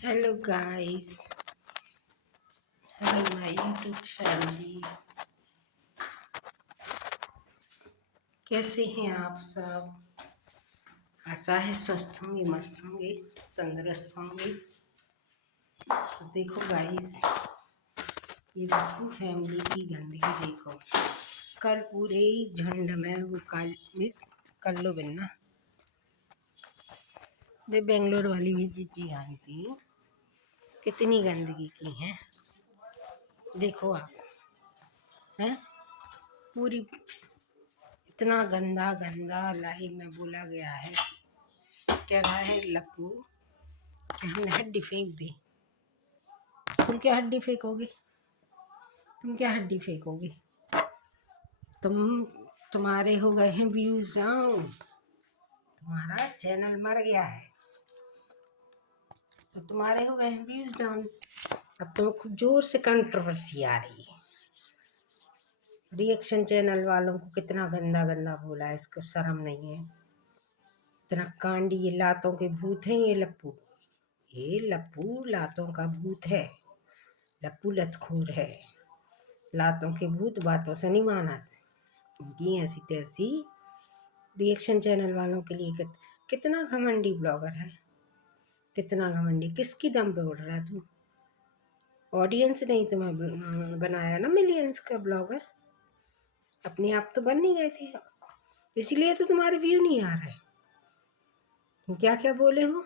Hello guys, hello my YouTube family. कैसे हैं आप सब? आशा है स्वस्थ होंगे, मस्त होंगे, तंदुरुस्त होंगे। तो देखो गाइस, ये देखो फैमिली की गंदगी देखो। कल पूरे ही झंड में वो कल में कल्लो बिन्ना वे बेंगलोर वाली भी जीजी आई थी। कितनी गंदगी की है देखो आप, हैं पूरी। इतना गंदा गंदा लाइव में बोला गया है। कह रहा है लप्पू कि हमने हड्डी फेंक दी। तुम क्या हड्डी फेंकोगे? तुम क्या हड्डी फेंकोगे? तुम तुम्हारे हो गए हैं व्यूज डाउन। तुम्हारा चैनल मर गया है तो तुम्हारे हो गए हैं व्यूज डाउन। अब तुम्हें खूब जोर से कंट्रोवर्सी आ रही है। रिएक्शन चैनल वालों को कितना गंदा गंदा बोला है, इसको शर्म नहीं है? इतना कांडी, ये लातों के भूत हैं ये लप्पू। ये लप्पू लातों का भूत है। लप्पू लतखोर है, लातों के भूत बातों से नहीं माना। उनकी ऐसी तैसी रिएक्शन चैनल वालों के लिए कितना घमंडी ब्लॉगर है, कितना घमंडी। किसकी दम पे उड़ रहा है तू? ऑडियंस नहीं तुम्हें बनाया ना मिलियंस का ब्लॉगर। अपने आप तो बन नहीं गए थे, इसीलिए तो तुम्हारे व्यू नहीं आ रहा है। तुम क्या क्या बोले हो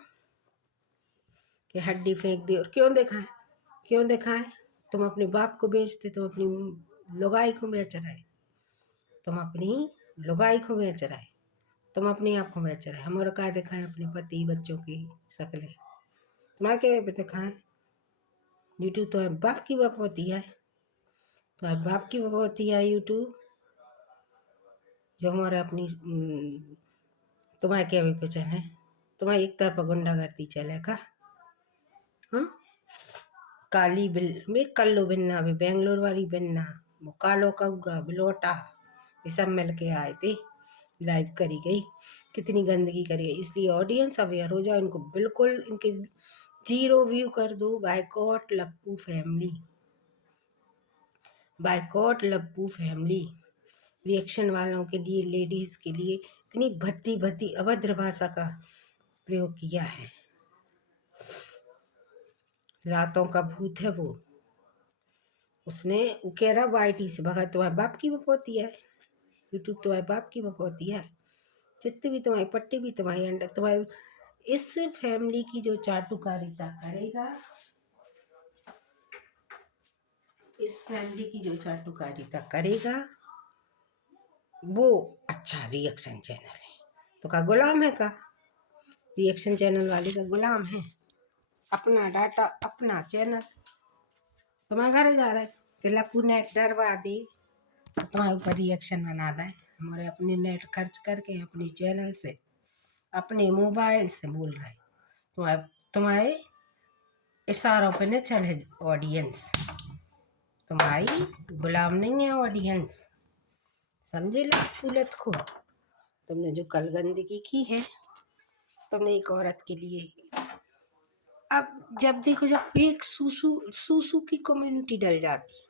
कि हड्डी फेंक दी, और क्यों देखा है? क्यों देखा है? तुम अपने बाप को बेचते, तुम अपनी लुगाई को बेच रहे, तुम अपनी लुगाई को बेच रहे, तुम अपने आप को बेच रहे। हमारा क्या दिखाएं? अपने पति बच्चों की शक्लें तुम्हारे क्या पे दिखाएं? यूट्यूब तो बाप की बपौती है, तो बाप की बपौती है यूट्यूब, जो हमारे अपनी तुम्हारे क्या पे चले। तुम्हारी एक तरफ गुंडागर्दी चले का। हम काली बिल में कल्लो बिन्ना भी बेंगलोर वाली बिन्ना, वो कालो कौगा बिलोटा, ये सब मिल के आए थे। लाइव करी गई, कितनी गंदगी करी गई। इसलिए ऑडियंस अवेयर हो जाए, इनको बिल्कुल इनके जीरो व्यू कर दो। बायकॉट लप्पू फैमिली, बायकॉट लप्पू फैमिली। रिएक्शन वालों के लिए, लेडीज के लिए इतनी भद्दी भद्दी अभद्र भाषा का प्रयोग किया है। रातों का भूत है वो। उसने वो कह रहा वाईटी से भगा, तुम्हारे बाप की बपौती है यूट्यूब, तुम्हारे बाप की बपौती है। चित्त भी तुम्हारी, पट्टी भी तुम्हारी, अंडा तुम्हारी। इस फैमिली की जो चाटुकारिता करेगा, इस फैमिली की जो चाटुकारिता करेगा वो अच्छा रिएक्शन चैनल है तो का गुलाम है का? रिएक्शन चैनल वाले का गुलाम है। अपना डाटा, अपना चैनल तुम्हारे घर जा रहा है कि लप्पू नेट डरवा दे, तुम्हारे ऊपर रिएक्शन बना दे। हमारे अपने नेट खर्च करके अपने चैनल से, अपने मोबाइल से बोल रहे। तुम्हारे तुम्हारे इशारों पे न चले ऑडियंस। तुम्हारी गुलाम नहीं है ऑडियंस, समझे लो फूलत को। तुमने जो कल गंदगी की है, तुमने एक औरत के लिए, अब जब देखो, जब एक सूसू सूसू की कम्युनिटी डल जाती,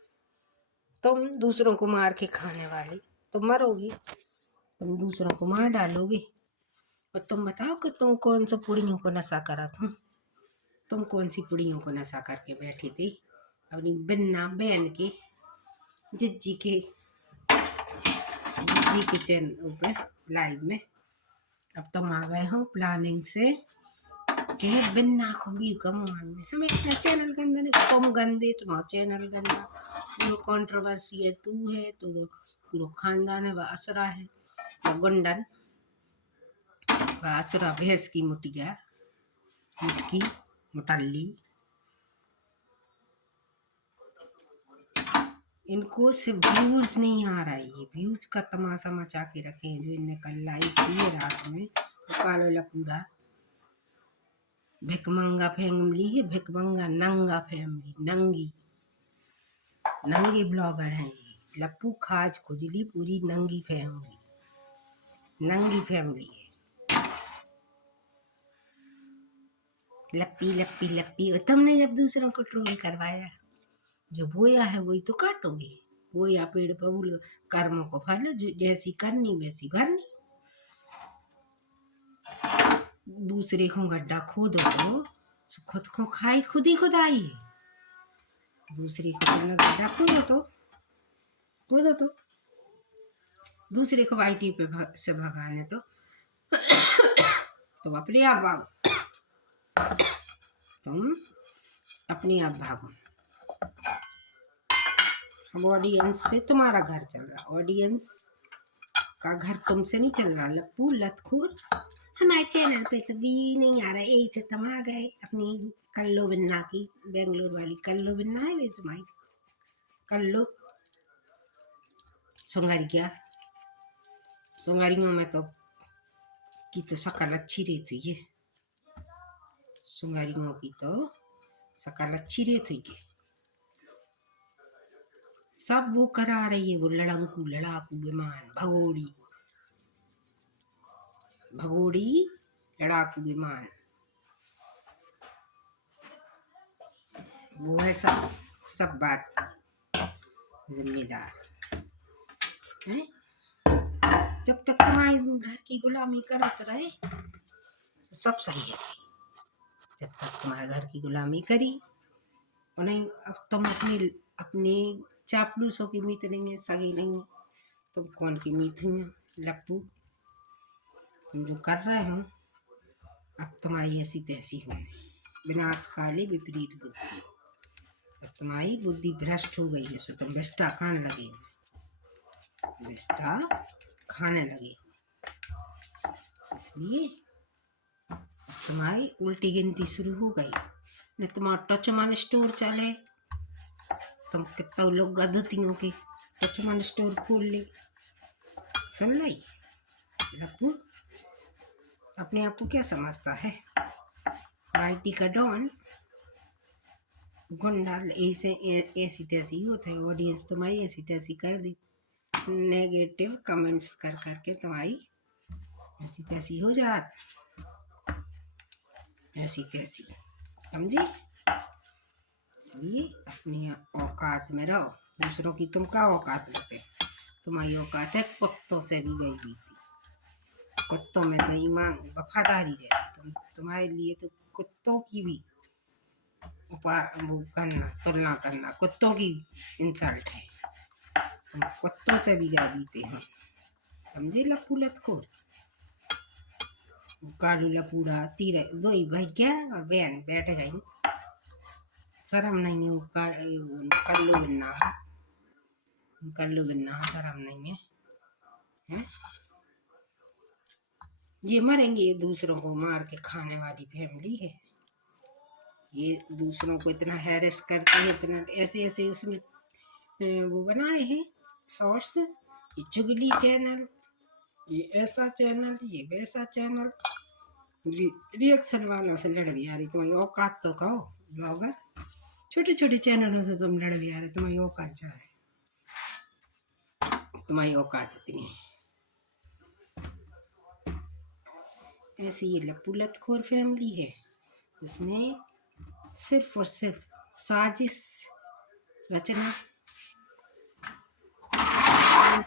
तुम दूसरों को मार के खाने वाली, तुम मरोगी, तुम दूसरों को मार डालोगी। और तुम बताओ कि तुम कौन सा पुड़ियों को नशा करा था? तुम कौन सी पुड़ियों को नशा करके बैठी थी अपनी बिन्ना बहन की जिज्जी के, जिज्जी के चैनल पे लाइव में? अब तुम आ गए हो प्लानिंग से कि बिन्ना को भी कम मारने, हमें अपना चैनल गंदा नहीं। तुम गंदे, तुम्हारा चैनल गंदा, पूरा कंट्रोवर्सी है, तू है तो पूरा खानदान है, वह असरा है, वह गुंडन, वह असरा भैंस की मुटिया, मुटकी मुटल्ली। इनको सिर्फ व्यूज नहीं आ रहा है, ये व्यूज का तमाशा मचा के रखे हैं जो इनने कल लाइव किए रात में। कालो लपूड़ा भिकमंगा फैमिली है, भिकमंगा नंगा फैमिली, नंगी नंगी ब्लॉगर हैं ये। लप्पू खाज खुजली पूरी नंगी फैमिली, नंगी फैमिली है। लप्पी लप्पी लप्पी। और तुमने जब दूसरों को ट्रोल करवाया, जो बोया है वही तो काटोगे। बोया पेड़ पर बोलो, कर्मों को फल जैसी करनी वैसी भरनी। दूसरे को गड्ढा खोदो तो खुद को खाई खुद ही खुदाई। दूसरे को गड्ढा खोदो तो दूसरे को वाईटी पे से भगाने तो तुम अपने आप भागो। तुम अपने आप भागो। अब ऑडियंस से तुम्हारा घर चल रहा, ऑडियंस का घर तुमसे नहीं चल रहा। लप्पू लतखोर हमारे चैनल पे तो भी नहीं आ रहा, यही से तुम आ गए अपनी कल्लो बिन्ना की, बेंगलोर वाली कल्लो बिन्ना है वे तुम्हारी कल्लो सुंगारिया। सुंगारियों में तो की तो शक्ल अच्छी रहती है, सुंगारियों की तो शक्ल अच्छी रहती है। सब वो करा रही है, वो लड़ाकू लड़ाकू विमान भगोड़ी भगोड़ी लड़ाकू विमान, वो है सब बात जिम्मेदार है। जब तक तुम्हारी घर की गुलामी करत रहे तो सब सही है। जब तक तुम्हारे घर की गुलामी करी और नहीं, अब तुम अपने चापलूसों की मीत नहीं है, सगी नहीं है, तुम कौन की मीत हुई है लप्पू। तुम जो कर रहे हो अब तुम्हारी ऐसी तैसी हो, विनाशकाली विपरीत बुद्धि। अब तुम्हारी बुद्धि भ्रष्ट हो गई है, सो तुम विष्टा खाने लगे, विष्टा खाने लगे। इसलिए तुम्हारी उल्टी गिनती शुरू हो गई। न तुम्हारा टच मन स्टोर चले, तुम कितना लोग गद्दतियों के टच मन स्टोर खोल ले। सुन ली लप्पू अपने आप को क्या समझता है, आईटी का डॉन गुंडा। ऐसी तैसी होता है, ऑडियंस तुम्हारी ऐसी तैसी कर दी, नेगेटिव कमेंट्स कर करके तुम्हारी ऐसी तैसी हो जात, ऐसी तैसी समझी। इसलिए अपनी औकात में रहो, दूसरों की तुम क्या औकात लेते। तुम्हारी औकात है कुत्तों से भी गई हुई थी, कुत्तों में तो ईमान वफादारी रहती। तुम्हारे लिए तो कुत्तों की भी वो करना, तुलना करना कुत्तों की इंसल्ट है। तुम कुत्तों से भी गा दीते हो, समझे लप्पू लतखोर। कालू लपूड़ा तीर दो ही भैया और बहन बैठ गई, शर्म नहीं है। कल्लू बिन्ना शर्म नहीं है? ये मरेंगे, दूसरों को मार के खाने वाली फैमिली है ये। दूसरों को इतना हैरेस करती है, इतना ऐसे ऐसे उसमें वो बनाए हैं शॉर्ट्स, ये चुगली चैनल, ये ऐसा चैनल, ये वैसा चैनल, रिएक्शन वालों से लड़ भी आ रही। तुम्हारी औकात तो कहो ब्लॉगर, छोटे छोटे चैनलों से तुम लड़ भी आ रहे, तुम्हारी औकात क्या है, तुम्हारी औकात इतनी है। ऐसी ये लप्पू लतखोर फैमिली है, इसने सिर्फ और सिर्फ साजिश रचना,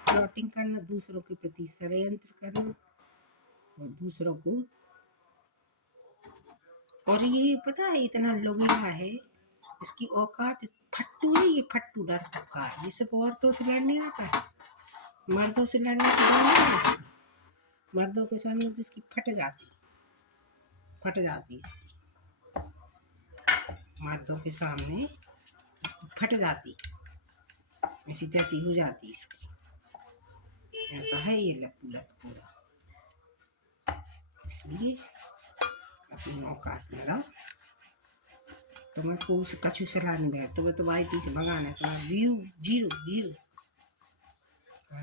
प्लॉटिंग करना, दूसरों के प्रति षड्यंत्र करना और दूसरों को। और ये पता है इतना लोगों है, इसकी औकात फट्टू है, ये फट्टू डर चुका है, ये सिर्फ औरतों से लड़ने आता है, मर्दों से लड़ने की डर नहीं है। मर्दों के सामने तो इसकी फट जाती इसकी, मर्दों के सामने इसकी फट जाती, ऐसी तैसी हो जाती इसकी। ऐसा है ये लप्पू लतखोरा। इसलिए अपनी औकात में रहो। तुम्हें कोई कछु सलाह नहीं दे, तुम्हें तो आईटी से भगाना है, तुम्हारा व्यू जीरो जीरो।